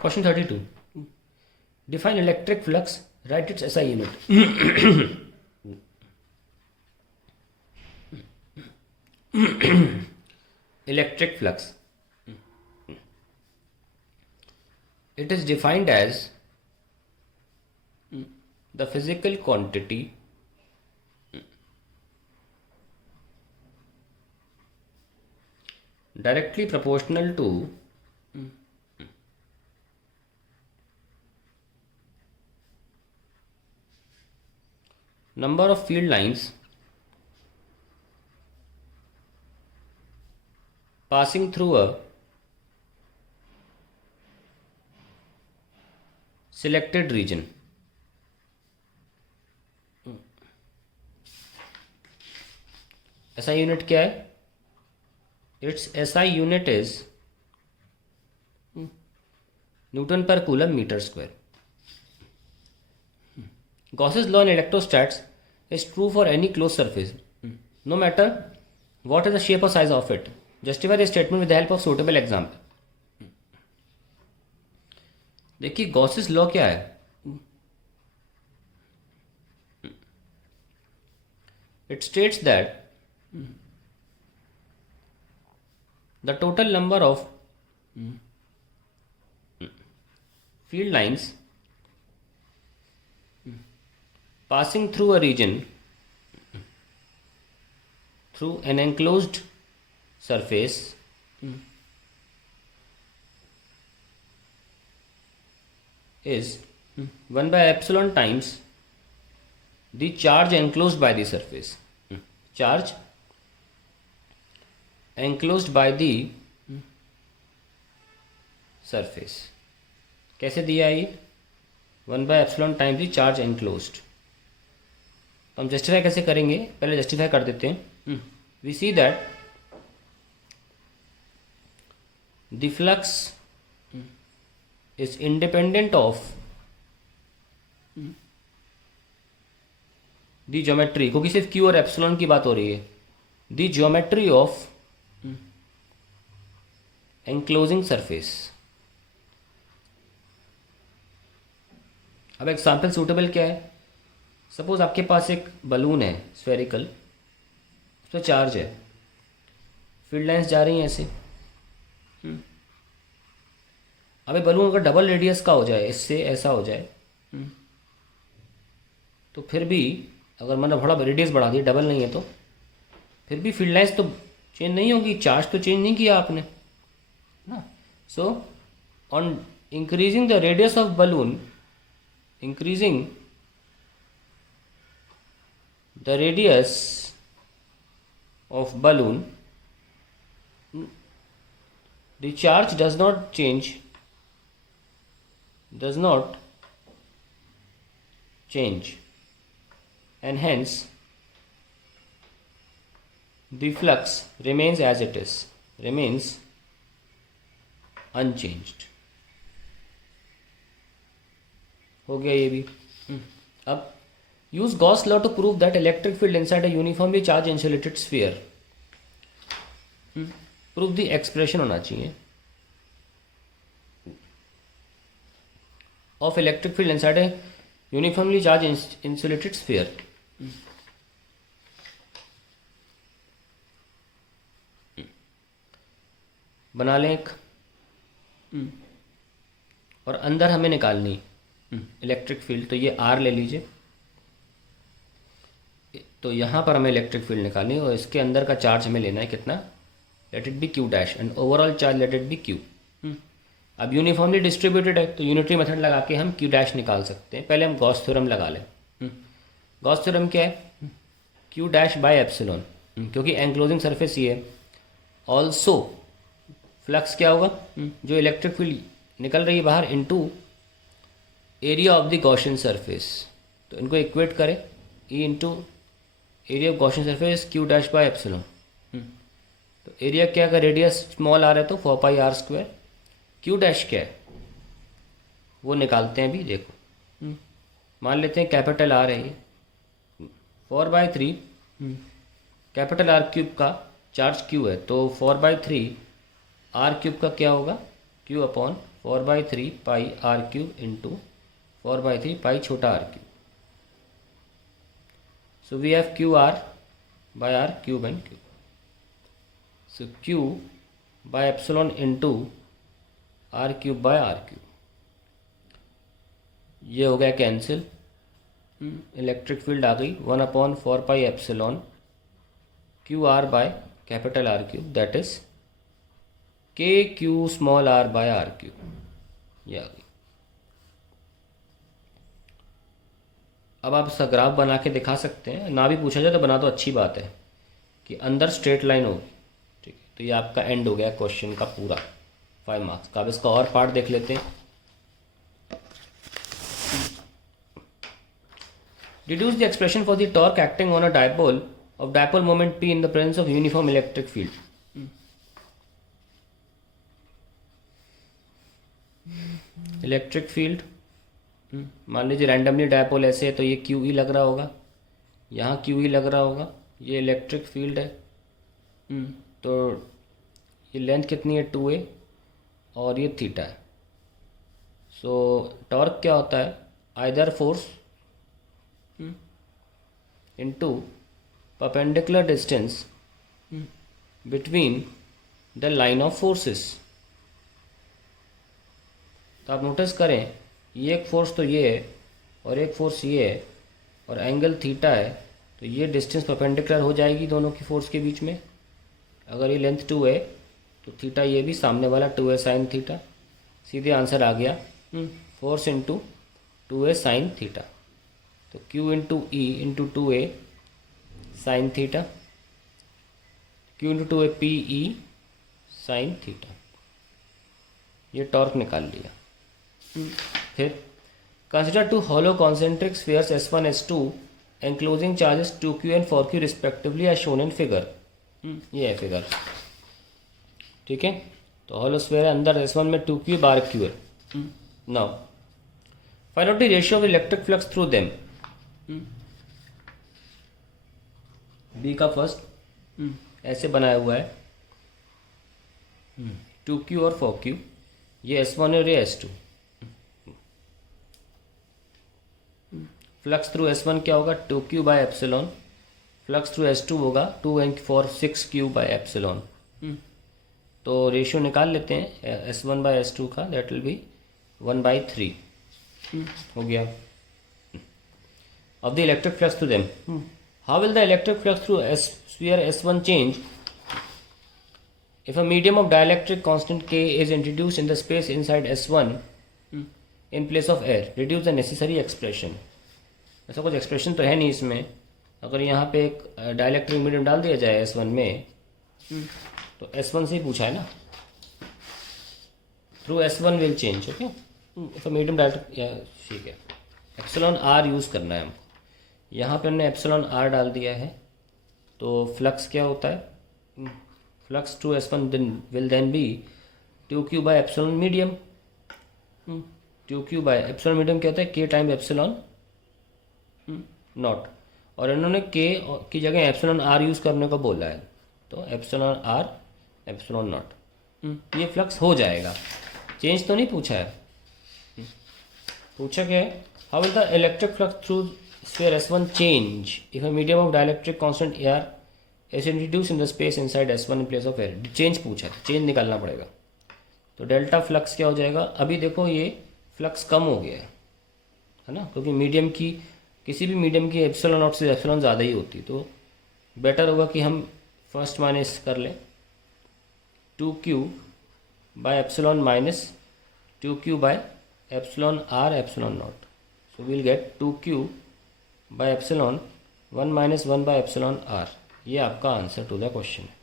Question 32. Define electric flux. Write its SI unit. Electric flux. It is defined as the physical quantity directly proportional to number of field lines passing through a selected region. SI unit क्या है? Its SI unit is Newton per coulomb meter square. Gauss's law in electrostats is true for any closed surface, no matter what is the shape or size of it. Justify the statement with the help of suitable example. देखिए Gauss's law क्या है? It states that the total number of field lines passing through a region through an enclosed surface is 1 by epsilon times the charge enclosed by the surface. Charge enclosed by the surface. कैसे दिया है ये? 1 by epsilon times the charge enclosed. तो हम justify कैसे करेंगे? पहले justify कर देते हैं. We see that the flux is independent of the geometry, क्योंकि सिर्फ Q और एप्सिलॉन की बात हो रही है. The geometry of enclosing surface. अब एग्जाम्पल सूटेबल क्या है? सपोज आपके पास एक बलून है स्फेरिकल, उस पर चार्ज है, फील्ड लाइंस जा रही हैं ऐसे. अब ये बलून अगर डबल रेडियस का हो जाए, इससे ऐसा हो जाए, तो फिर भी अगर मैंने थोड़ा रेडियस बढ़ा दी, डबल नहीं है, तो फिर भी फील्ड लाइंस तो चेंज नहीं होगी, चार्ज तो चेंज नहीं किया आपने ना. So on increasing the radius of balloon, increasing the radius of balloon, the charge does not change, and hence the flux remains as it is, remains unchanged. हो गया ये भी. अब use Gauss law to prove that electric field inside a uniformly charged insulated sphere. Prove the expression होना चाहिए of electric field inside a uniformly charged insulated sphere. बना लें एक, और अंदर हमें निकालनी इलेक्ट्रिक फील्ड. तो ये R ले लीजिए. तो यहाँ पर हमें इलेक्ट्रिक फील्ड निकालनी है और इसके अंदर का चार्ज हमें लेना है कितना? Let it be Q dash, and overall charge let it be Q. अब यूनिफॉर्मली डिस्ट्रीब्यूटेड है तो यूनिटरी मेथड लगा के हम क्यू डैश निकाल सकते हैं. पहले हम गॉस थ्योरम लगा लें. गॉस थ्योरम क्या है? क्यू डैश बाय एप्सिलॉन, क्योंकि एंक्लोजिंग सरफेस ये है. ऑल्सो फ्लक्स क्या होगा? जो इलेक्ट्रिक फील्ड निकल रही है बाहर, into area of the Gaussian surface. तो इनको इक्वेट करें, E into area of Gaussian surface Q dash by epsilon. तो एरिया क्या का रेडियस स्मॉल आर है तो 4 पाई आर स्क्वायर. क्यू डैश क्या है वो निकालते हैं. अभी देखो, मान लेते हैं कैपिटल आर है ये, 4/3 कैपिटल आर क्यूब का चार्ज क्यू है, तो 4/3 आर क्यूब का क्या होगा? Q upon 4/3 pi R cube into 4/3 pi छोटा R cube. So we have QR by R cube and cube. So Q by epsilon into R cube by R cube. ये हो गया cancel. Electric field आ गई 1/4 pi epsilon Q R by capital R cube, that is K Q small r by R cube. ये आ गई. अब आप इसका ग्राफ बना के दिखा सकते हैं. ना भी पूछा जाए तो बना दो, अच्छी बात है कि अंदर स्ट्रेट लाइन होगी. ठीक है, तो ये आपका एंड हो गया क्वेश्चन का पूरा 5 मार्क्स का. अब इसका और पार्ट देख लेते हैं. Deduce the expression for the torque acting on a dipole of dipole moment P in the presence of uniform electric field. Electric field मान लीजिए रैंडमली डायपोल ऐसे है तो ये क्यू ई लग रहा होगा, यहाँ क्यू ई लग रहा होगा. ये इलेक्ट्रिक फील्ड है. तो ये लेंथ कितनी है 2a और ये थीटा है. सो टॉर्क क्या होता है, either force into perpendicular distance between the line of forces. तो आप नोटिस करें ये एक फोर्स तो ये है और एक फोर्स ये है और एंगल थीटा है, तो ये डिस्टेंस परपेंडिकुलर हो जाएगी दोनों की फोर्स के बीच में. अगर ये लेंथ 2 है तो थीटा ये भी सामने वाला 2a साइन थीटा. सीधे आंसर आ गया force into 2a sine theta. तो Q into E into 2a sine theta, Q into 2a P E sine theta. ये टॉर्क निकाल लिया. फिर consider 2 hollow concentric spheres S1 S2 enclosing charges 2q and 4q respectively as shown in figure. ये है figure. ठीक है, तो hollow sphere है, अंदर S1 में 2q बार q है. Now find out the ratio of electric flux through them. B का फर्स्ट ऐसे बनाया हुआ है 2q और 4q. ये S1 और ये S2. फ्लक्स थ्रू S1 क्या होगा 2q by epsilon. Flux through S2 होगा 2 and 4 6q बाय एप्सिलॉन. तो रेशियो निकाल लेते हैं S1 बाय S2 का, दैट विल बी 1/3. हो गया. Of the electric flux through them. How will the electric flux through sphere S1 change if a medium of dielectric constant K is introduced in the space inside S1 in place of air? Reduce the necessary expression. ऐसा कुछ expression तो है नहीं इसमें. अगर यहाँ पे एक डाइलेक्ट्रिक मीडियम डाल दिया जाए S1 में तो S1 से ही पूछा है ना. Through S1 will change. Okay, if a medium dielectric, ठीक है. एप्सिलॉन आर यूज़ करना है हमको. यहाँ पे हमने एप्सिलॉन आर डाल दिया है. तो फ्लक्स क्या होता है, flux to S1 will then be 2q by epsilon medium. 2q by epsilon medium क्या होता है, k टाइम एप्सिलॉन नॉट. और इन्होंने k की जगह एप्सिलॉन आर यूज़ करने को बोला है, तो एप्सिलॉन आर एप्सिलॉन नॉट. ये फ्लक्स हो जाएगा. चेंज तो नहीं पूछा है. पूछा क्या है, how will the electric flux through sphere S1 change if a medium of dielectric constant air is introduced in the space inside S1 in place of air. Change पूछा है, चेंज निकालना पड़ेगा. तो डेल्टा फ्लक्स क्या हो जाएगा. अभी देखो ये फ्लक्स कम हो गया है ना, क्योंकि मीडियम की किसी भी मीडियम की एप्सिलॉन नॉट से एप्सिलॉन ज़्यादा ही होती. तो बेटर होगा कि हम फर्स्ट माइनस कर लें 2q by epsilon minus 2q by epsilon R epsilon naught. So we'll get 2q by epsilon 1 minus 1 by epsilon r. ये आपका आंसर टू द क्वेश्चन है.